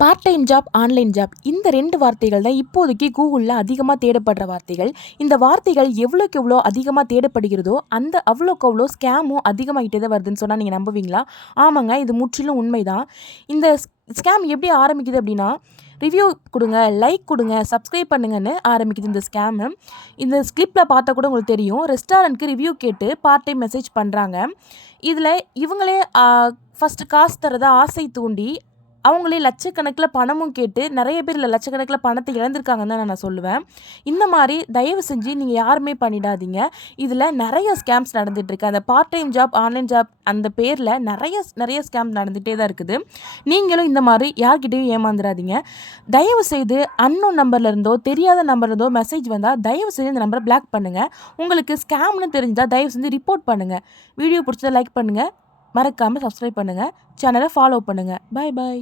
Part time job, online job இந்த 2 வார்த்தைகள் தான் இப்போதைக்கு கூகுள்ல அதிகமா தேடப்படுற வார்த்தைகள். இந்த வார்த்தைகள் எவ்வளோக்கு எவ்வளோ அதிகமா தேடப்படுகிறதோ, அவ்வளோக்கு அவ்வளோ ஸ்கேமும் அதிகமாகிட்டே தான் வருதுன்னு சொன்னா நீங்க நம்புவீங்களா? ஆமாங்க. இது முற்றிலும் உண்மைதான். இந்த ஸ்கேம் எப்படி ஆரம்பிக்குது அப்படின்னா, ரிவ்யூ குடுங்க, லைக் குடுங்க, சப்ஸ்கிரைப் பண்ணுங்கன்னு ஆரம்பிக்குது இந்த ஸ்கேமு. இந்த ஸ்கிரிப்ட்ல பார்த்தா கூட உங்களுக்கு தெரியும். ரெஸ்டாரண்ட்க்கு ரிவ்யூ கேட்டு பார்ட் டைம் மெசேஜ் பண்றாங்க. இதில இவங்களே ஃபர்ஸ்ட்டு காசு தரதா ஆசை தூண்டி அவங்களே லட்சக்கணக்கில பணமும் கேட்டு நிறைய பேர் லட்சக்கணக்கில பணத்தை இழந்திருக்காங்கன்னு தான் நான் சொல்லுவேன். இந்த மாரி தயவு செஞ்சு நீங்க யாருமே பண்ணிடாதீங்க. இதில நெறைய ஸ்கேம்ஸ் நடந்துட்டுருக்கு. அந்த part time job, online job அந்த பேர்ல நெறைய ஸ்கேம் நடந்துட்டே தான் இருக்குது. நீங்களும் இந்த மாரி யார்கிட்டயும் ஏமாந்துராதீங்க. தயவு செய்து அன்னோன் நம்பர்ல இருந்தோ, தெரியாத நம்பர்ல இருந்தோ மெசேஜ் வந்தா தயவு செஞ்சு இந்த நம்பர பிளாக் பண்ணுங்க. உங்களுக்கு ஸ்கேம்னு தெரிஞ்சா தயவு செஞ்சு ரிப்போர்ட் பண்ணுங்க. வீடியோ புடிச்சா லைக் பண்ணுங்க. மறக்காம சப்ஸ்கிரைப் பண்ணுங்க. சேனல ஃபாலோ பண்ணுங்க. பாய் பாய்.